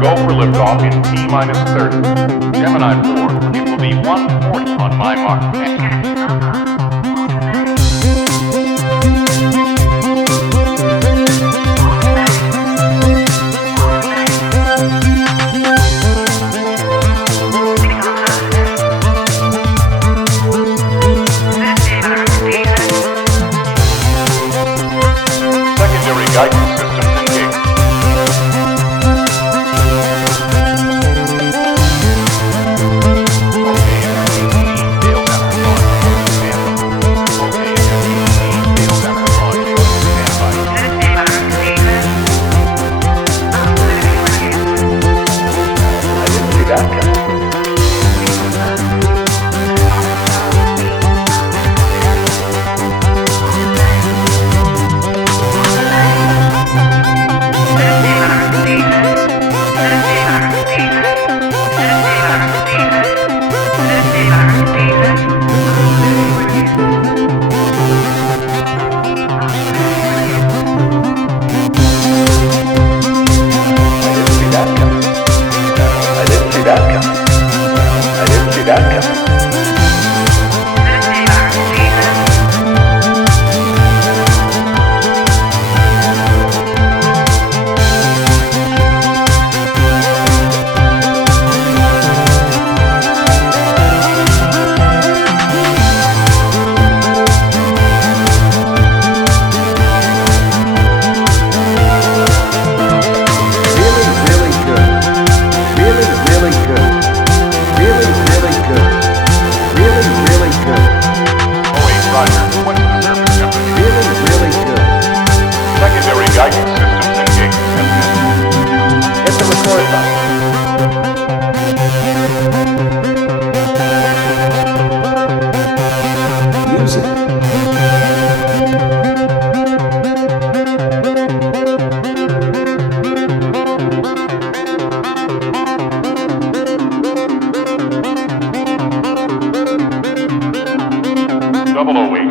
Go for liftoff in T-minus 30. Gemini 4, it will be 140 on my mark. Secondary guidance systems engaged.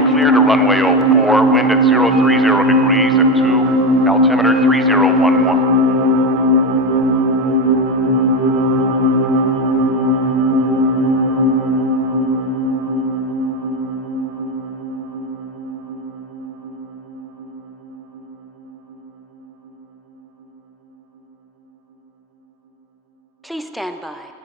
Clear to runway 04, wind at 030 degrees at 2, altimeter 3011. Please stand by.